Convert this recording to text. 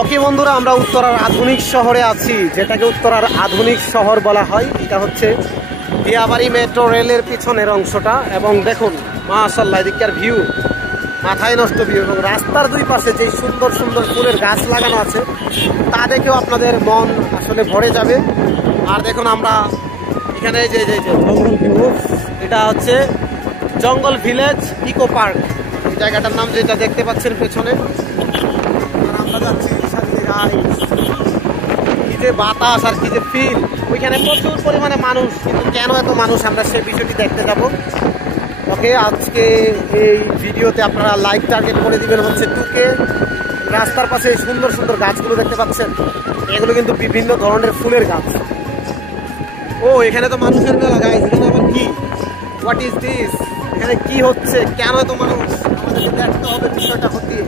ওকে বন্ধুরা, আমরা উত্তরার আধুনিক শহরে আছি, যেটাকে উত্তরার আধুনিক শহর বলা হয়। এটা হচ্ছে দিয়াবাড়ি মেট্রো রেলের পিছনের অংশটা। এবং দেখুন মাশাআল্লাহ, এদিককার ভিউ মাথায় নষ্ট ভিউ। এবং রাস্তার দুই পাশে যে সুন্দর সুন্দর ফুলের গাছ লাগানো আছে তা দেখেও আপনাদের মন আসলে ভরে যাবে। আর দেখুন আমরা এখানে যে জঙ্গল ভিউ, এটা হচ্ছে জঙ্গল ভিলেজ ইকো পার্ক, এই জায়গাটার নাম যেটা দেখতে পাচ্ছেন পেছনে। আর আমরা যাচ্ছি কি যে বাতাস আর কি যে ফিল। ওইখানে প্রচুর পরিমাণে মানুষ, কিন্তু কেন এত মানুষ আমরা সেই বিষয়টি দেখতে যাব। ওকে, আজকে এই ভিডিওতে আপনারা লাইক টার্গেট করে দিবেন হচ্ছে 2K। রাস্তার পাশে সুন্দর সুন্দর গাছগুলো দেখতে পাচ্ছেন, এগুলো কিন্তু বিভিন্ন ধরনের ফুলের গাছ। ও এখানে তো মানুষের মেলা গাইস, এখানে আবার কি, হোয়াট ইজ দিস, এখানে কি হচ্ছে, কেন এত মানুষ, আমাদেরকে দেখতে হবে বিষয়টা হচ্ছে।